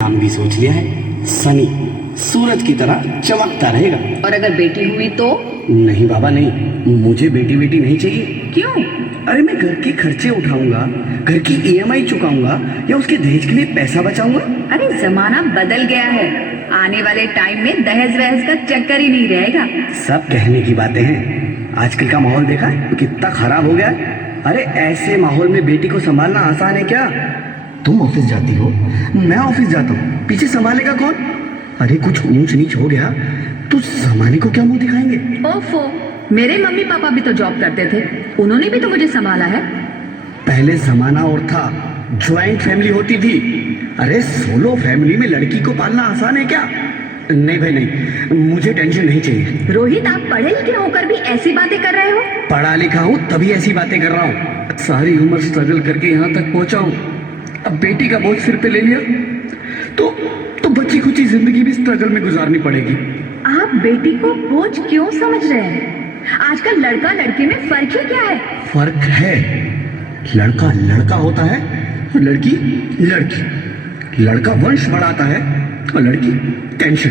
नाम भी सोच लिया है, सनी। सूरज की तरह चमकता रहेगा। और अगर बेटी हुई तो? नहीं बाबा नहीं, मुझे बेटी बेटी नहीं चाहिए। क्यों? अरे मैं घर के खर्चे उठाऊंगा, घर की ईएमआई चुकाऊंगा या उसके दहेज के लिए पैसा बचाऊंगा। अरे जमाना बदल गया है, आने वाले टाइम में दहेज वहेज का चक्कर ही नहीं रहेगा। सब कहने की बातें हैं, आजकल का माहौल देखा है कितना खराब हो गया है। अरे ऐसे माहौल में बेटी को संभालना आसान है क्या? तुम ऑफिस जाती हो, मैं ऑफिस जाता हूँ, पीछे संभालेगा कौन? अरे कुछ ऊंच नीच हो गया तो जमाने को क्या मुंह दिखाएंगे? ओफो, मेरे मम्मी पापा भी तो जॉब करते थे, उन्होंने भी तो मुझे संभाला है। पहले जमाना और था, ज्वाइंट फैमिली होती थी। अरे सोलो फैमिली में लड़की को पालना आसान है क्या? नहीं भाई नहीं, मुझे टेंशन नहीं चाहिए। रोहित, आप पढ़े लिखे होकर भी ऐसी बातें कर रहे हो? पढ़ा लिखा हूँ तभी ऐसी बातें कर रहा हूँ। सारी उम्र स्ट्रगल करके यहाँ तक पहुंचा हूँ, अब बेटी का बोझ सिर पे ले लिया तो बची खुची जिंदगी भी स्ट्रगल में गुजारनी पड़ेगी। आप बेटी को बोझ क्यों समझ रहे हैं? आजकल लड़का लड़की में फर्क ही क्या है? फर्क है, लड़का लड़का होता है, लड़की लड़की। लड़का वंश बढ़ाता है और लड़की टेंशन।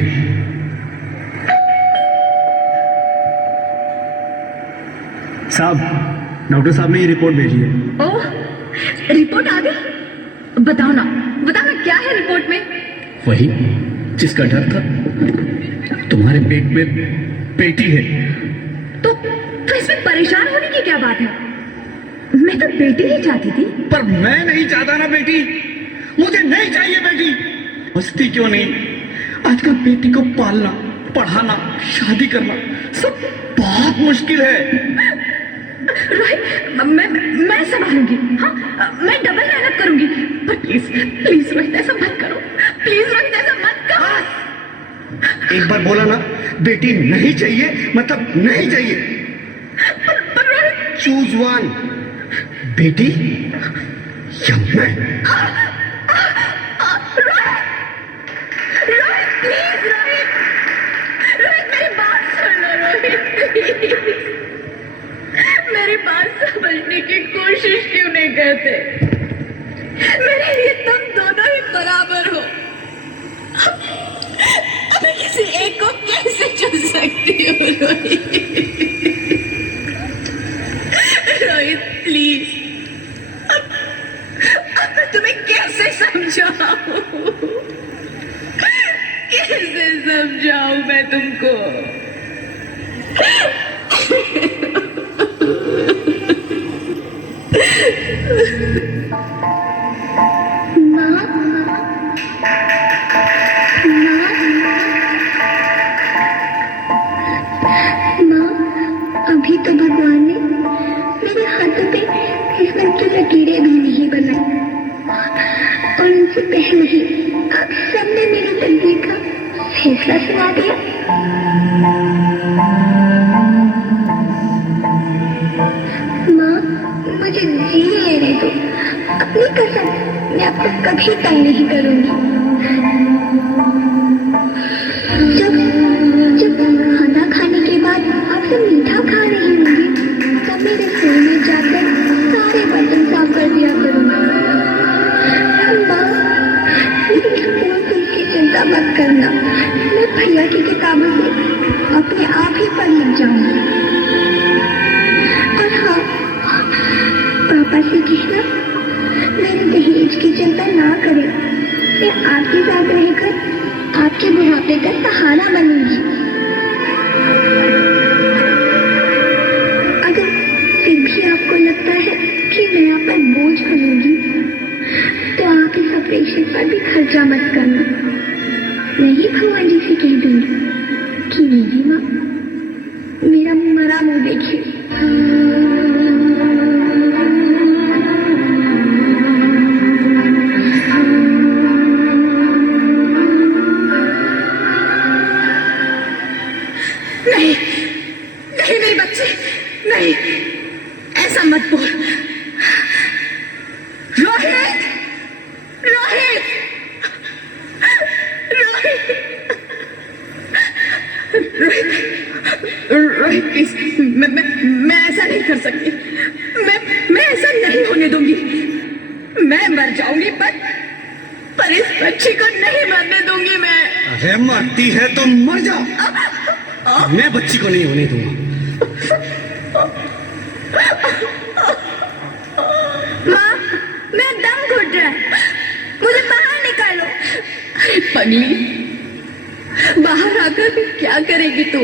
साहब, डॉक्टर साहब ने ये रिपोर्ट भेजी है। ओह, रिपोर्ट आ गई? बताओ ना क्या है रिपोर्ट में? वही जिसका डर था, तुम्हारे पेट में बेटी है। तो इसमें परेशान होने की क्या बात है? मैं तो बेटी ही चाहती थी। पर मैं नहीं चाहता ना बेटी, मुझे नहीं चाहिए बेटी। मस्ती क्यों नहीं, आजकल बेटी को पालना, पढ़ाना, शादी करना सब बहुत मुश्किल है। रोहित, मैं संभालूंगी। हाँ, मैं डबल मेहनत करूंगी। पर प्लीज रोहित, ऐसा मत करो। प्लीज रोहित, ऐसा मत करो। एक बार बोला ना, बेटी नहीं चाहिए मतलब नहीं चाहिए। पर रोहित, चूज वन, बेटी या मैं। रोहित प्लीज, रोहित मेरी बात सुन लो। रोहित प्लीज, मेरी बात समझने की कोशिश क्यों नहीं करते? मेरे लिए तुम दोनों ही बराबर हो। मैं किसी एक को कैसे चुन सकती हूँ? रोहित प्लीज, अब मैं तुम्हें कैसे समझाऊं? कैसे समझाऊं मैं तुमको? अभी तो भगवान ने मेरे हाथों पे किस्मत की लकीरें भी नहीं बनाई, और उनसे पहले ही आप सबने मेरी तकदीर का फैसला सुना दिया। माँ, मुझे जी लेने दो। अपनी कसम, मैं आपको कभी तंग नहीं करूंगी। जब खाना खाने के बाद आपसे मीठा खा रही होंगी, तब मेरे रसोई में जाकर सारे बर्तन साफ कर दिया करूंगी। माँ, मेरी स्कूल की चिंता मत करना, मैं भैया की किताबों से अपने आप ही पढ़ लिख जाऊंगी। और हाँ, पापा से कहना मेरे दहेज की चिंता ना करें, मैं आपके साथ रहकर आपके बुढ़ापे का सहारा बनूंगी। अगर फिर भी आपको लगता है कि मैं आप पर बोझ बनूंगी, तो आप इस ऑपरेशन पर भी खर्चा मत करना। मैं ही भगवान जी से कह दूंगी कि मेरी माँ मेरा मरा मुंह देखिए। नहीं मेरे बच्चे, नहीं, ऐसा मत बोल। रोहित, रोहित, रोहित प्लीज, मैं ऐसा नहीं कर सकती। मैं ऐसा नहीं होने दूंगी। मैं मर जाऊंगी पर इस बच्ची को नहीं मरने दूंगी मैं। अरे मरती है तो मर जा, मैं बच्ची को नहीं होने दूंगा। माँ, मैं दम घुट रहा है, मुझे बाहर निकालो। अरे पगली, बाहर आकर भी क्या करेगी तू?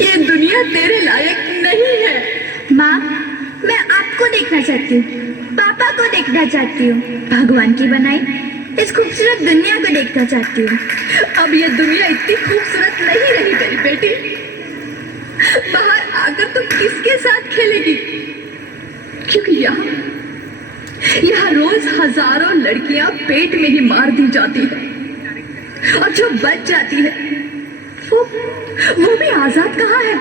ये दुनिया तेरे लायक नहीं है। माँ, मैं आपको देखना चाहती हूँ, पापा को देखना चाहती हूँ, भगवान की बनाई इस खूबसूरत दुनिया को देखना चाहती हूँ। अब ये दुनिया इतनी खूबसूरत नहीं रही मेरी बेटी। बाहर आकर तुम किसके साथ खेलेगी? क्योंकि यहाँ रोज हजारों लड़कियां पेट में ही मार दी जाती है, और जो बच जाती है वो भी आजाद कहाँ है?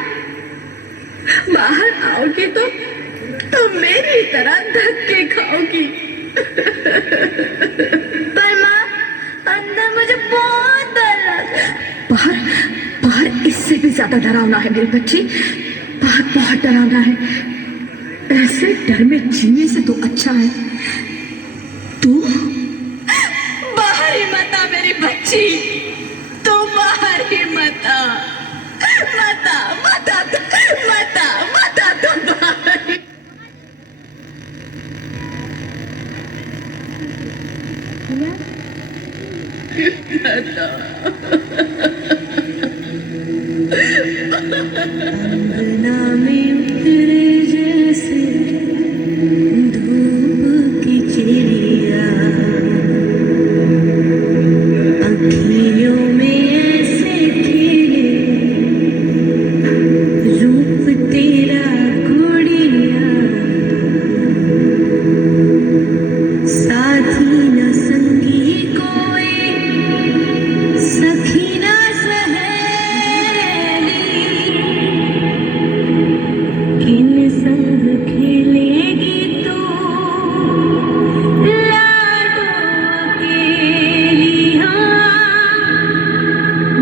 बाहर आओगी तो मेरी तरह धक्के खाओगी। पर माँ, अंदर मुझे बहुत डर लग रहा है। बाहर इससे भी ज्यादा डरावना है मेरी बच्ची, बाहर बहुत डरावना है। ऐसे डर में जीने से तो अच्छा है तू बाहर ही मत आ मेरी बच्ची, तू बाहर ही मत आ, मत आ, मत आ, मत आ, मत आ, तू बाहर ही। अंगना में उतरे जैसे धूप की चिड़िया, अखियों में ऐसे खिले रूप तेरा गुड़िया, साथी न संगी कोई, सखी न सहेली, किन संग खेलेगी तू लाडो अकेली। हाँ,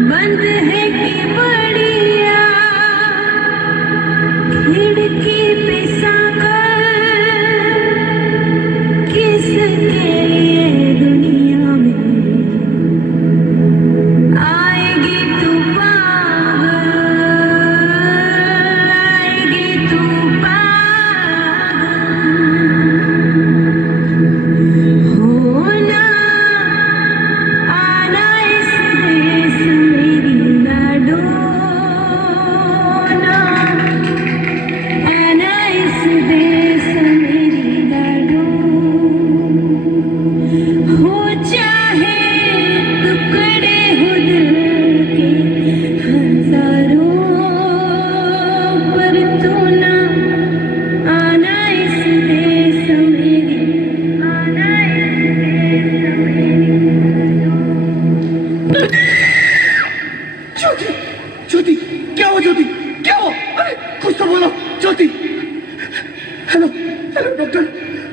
बंद है कि बढ़िया खिड़की पे साकर, किसके लिए दुनिया में आएगी तू पागल, आएगी तू पागल। होना आना इस देश मेरी लाडो ना, आना इस देश मेरी लाडो। हो चाहे टुकड़े हो दिल के हजारों, पर तू ना आना इस देश मेरी, आना इस देश मेरी लाडो। ज्योति, ज्योति, क्या हो ज्योति, क्या हो? अरे कुछ तो बोलो Jyoti. Hello, hello doctor,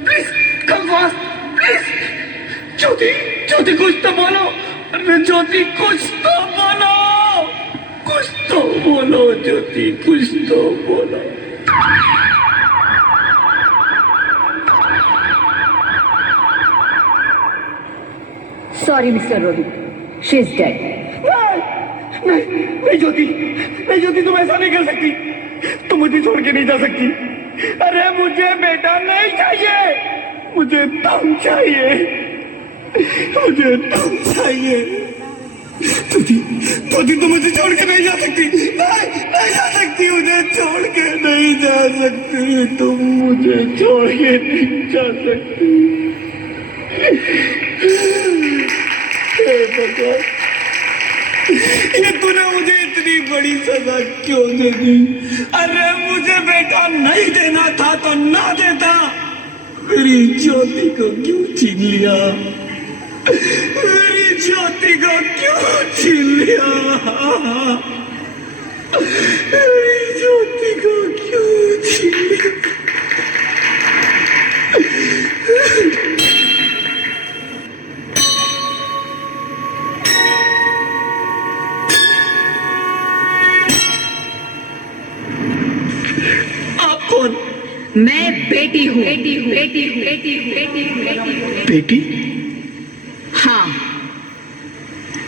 please come fast, please. Jyoti, Jyoti कुछ तो बोलो। अरे ज्योति कुछ तो बोलो, कुछ तो बोलो ज्योति, कुछ तो बोलो। Sorry, Mr. Rohit, she is dead. नहीं, नहीं ज्योति, नहीं ज्योति, तुम ऐसा नहीं कर सकती, तुम मुझे छोड़ के नहीं जा सकती। अरे मुझे बेटा नहीं चाहिए, मुझे तुम चाहिए, मुझे तुम चाहिए। ज्योति, ज्योति तुम मुझे छोड़ के नहीं जा सकती, नहीं, नहीं जा सकती, मुझे छोड़ के नहीं जा सकती, तुम मुझे छोड़ के नहीं जा सकती। हे भगवान, ये तूने मुझे इतनी बड़ी सजा क्यों दे दी? अरे मुझे बेटा नहीं देना था तो ना देता, मेरी ज्योति को क्यों छीन लिया? मेरी ज्योति को क्यों छीन लिया? मेरी ज्योति को क्यों छीन लिया? मैं बेटी हूँ, बेटी हूँ, बेटी हूँ, बेटी हूँ, बेटी हूँ, बेटी हूँ। बेटी? हाँ,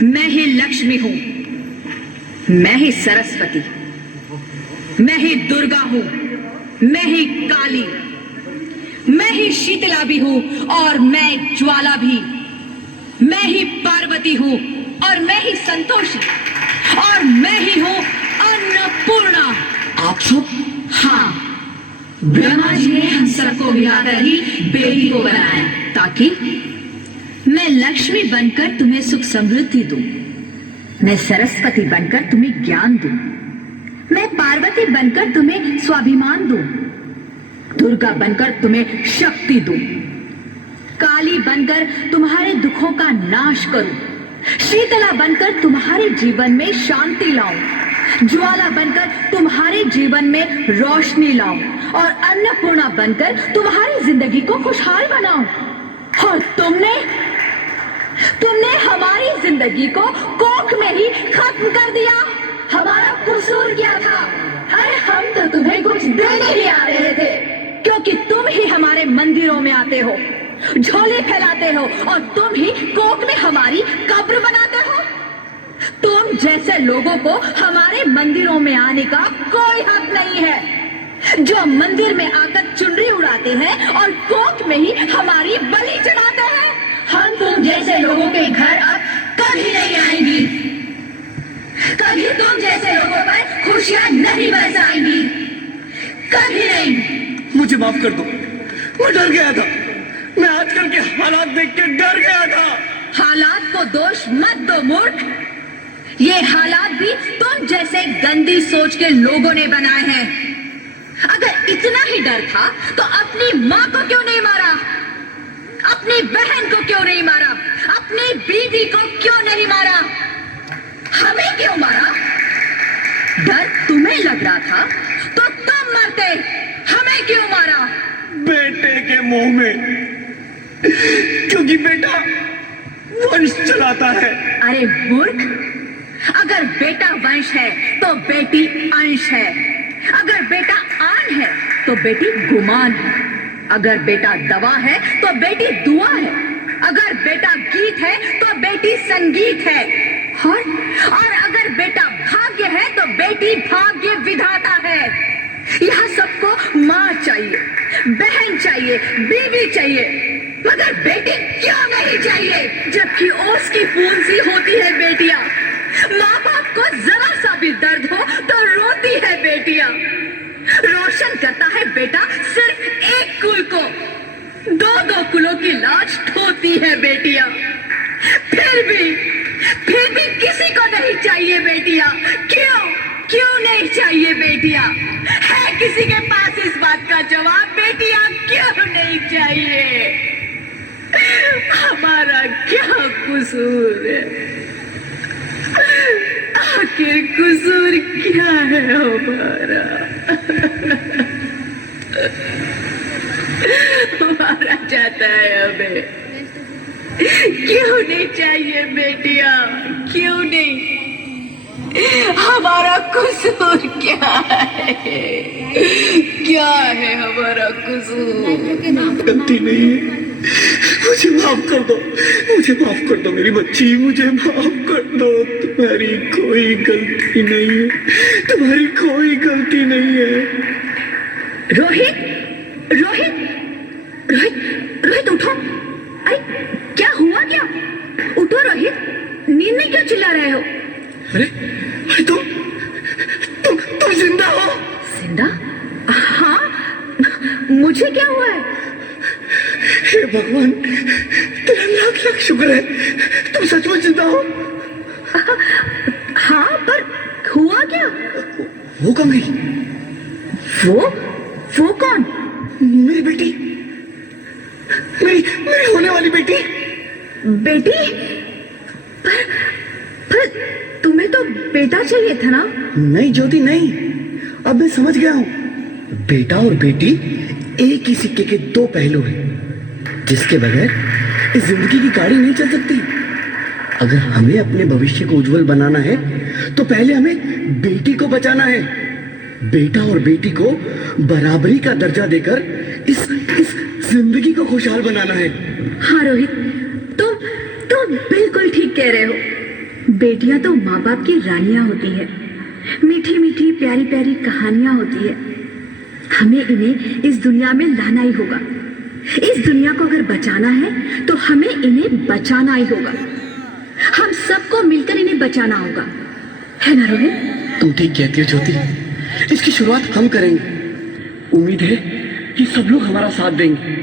मैं ही लक्ष्मी हूं, मैं ही सरस्वती, मैं ही दुर्गा हूं, मैं ही काली, मैं ही शीतला भी हूं और मैं ज्वाला भी, मैं ही पार्वती हूं और मैं ही संतोषी, और मैं ही हूं अन्नपूर्णा। आप सब? हाँ, ब्रह्मा जी ने हम सबको मिलाकर ही बेटी को बनाया ताकि मैं लक्ष्मी बनकर तुम्हें सुख समृद्धि दूं, मैं सरस्वती बनकर तुम्हें ज्ञान दूं, मैं पार्वती बनकर तुम्हें स्वाभिमान दूं, दुर्गा बनकर तुम्हें शक्ति दूं, काली बनकर तुम्हारे दुखों का नाश करूं, शीतला बनकर तुम्हारे जीवन में शांति लाऊं, ज्वाला बनकर तुम्हारे जीवन में रोशनी लाऊं और अन्नपूर्णा बनकर तुम्हारी जिंदगी को खुशहाल बनाऊं। और तुमने हमारी जिंदगी को कोख में ही खत्म कर दिया। हमारा कसूर क्या था? अरे हम तो तुम्हें कुछ देने ही आ रहे थे, क्योंकि तुम ही हमारे मंदिरों में आते हो, झोले फैलाते हो और तुम ही कोख में हमारी कब्र बनाते हो। तुम जैसे लोगों को हमारे मंदिरों में आने का कोई हक नहीं है, जो मंदिर में आकर चुनरी उड़ाते हैं और कोख में ही हमारी बलि चढ़ाते हैं। हम तुम जैसे लोगों के घर अब कभी नहीं आएंगी, कभी तुम जैसे लोगों पर खुशियां नहीं बरसाएंगी, कभी नहीं। मुझे माफ कर दो, मैं डर गया था। मैं आजकल के हालात देख के डर गया था। हालात को दोष मत दो मूर्ख, ये हालात भी तुम जैसे गंदी सोच के लोगों ने बनाए हैं। अगर इतना ही डर था तो अपनी माँ को क्यों नहीं मारा, अपनी बहन को क्यों नहीं मारा, अपनी बीवी को क्यों नहीं मारा, हमें क्यों मारा? डर तुम्हें लग रहा था तो तुम मरते, हमें क्यों मारा? बेटे के मुंह में, क्योंकि बेटा वंश चलाता है। अरे मूर्ख, अगर बेटा वंश है तो बेटी अंश है, अगर बेटा आन है तो बेटी गुमान है, अगर बेटा दवा है तो बेटी दुआ है, अगर बेटा गीत है तो बेटी संगीत है, और अगर बेटा भाग्य है तो बेटी भाग्य विधाता है। यहाँ सबको माँ चाहिए, बहन चाहिए, बीवी चाहिए, मगर बेटी क्यों नहीं चाहिए? जबकि ओस की फूल सी होती है बेटियां, माँ बाप को जरा सा भी दर्द हो तो रोती है बेटियां। रोशन करता है बेटा सिर्फ एक कुल को, दो कुलों की लाज ढोती है बेटियां। फिर भी किसी को नहीं चाहिए बेटियां। क्यों नहीं चाहिए बेटियां? है किसी के पास इस बात का जवाब? बेटियां क्यों नहीं चाहिए? हमारा क्या कसूर है? आखिर कसूर क्या है हमारा? मारा जाता है हमें। क्यों नहीं चाहिए बेटियां? क्यों नहीं? हमारा कसूर क्या है? क्या है हमारा कसूर? गलती नहीं है, मुझे माफ कर दो, मुझे माफ कर दो मेरी बच्ची, मुझे माफ कर दो। तुम्हारी कोई गलती नहीं है, तुम्हारी कोई गलती नहीं है। रोहित, रोहित, रोहित, रोहित उठो। अरे क्या हुआ क्या? उठो रोहित, नींद में क्यों चिल्ला रहे हो? अरे तुम जिंदा हो? जिंदा? हाँ, मुझे क्या हुआ है? हे भगवान, तेरा लाख लाख शुक्र है, तुम सचमुच जिंदा हो। हाँ, पर हुआ क्या? वो कौन गई? वो कौन? मेरी बेटी, मेरी होने वाली बेटी। बेटी? पर तुम्हें तो बेटा चाहिए था ना? नहीं ज्योति नहीं, अब मैं समझ गया हूँ। बेटा और बेटी एक ही सिक्के के दो पहलू हैं, जिसके बगैर इस जिंदगी की गाड़ी नहीं चल सकती। अगर हमें अपने भविष्य को उज्जवल बनाना है तो पहले हमें बेटी को बचाना है। बेटा और बेटी को बराबरी का दर्जा देकर इस जिंदगी को खुशहाल बनाना है। हाँ रोहित, तुम बिल्कुल ठीक कह रहे हो। बेटियां तो माँ बाप की रानियां होती है, मीठी मीठी प्यारी प्यारी कहानियां होती है। हमें इन्हें इस दुनिया में लाना ही होगा। इस दुनिया को अगर बचाना है तो हमें इन्हें बचाना ही होगा। हम सबको मिलकर इन्हें बचाना होगा, है ना रोहित? तुम ठीक कहती हो ज्योति, इसकी शुरुआत हम करेंगे। उम्मीद है कि सब लोग हमारा साथ देंगे।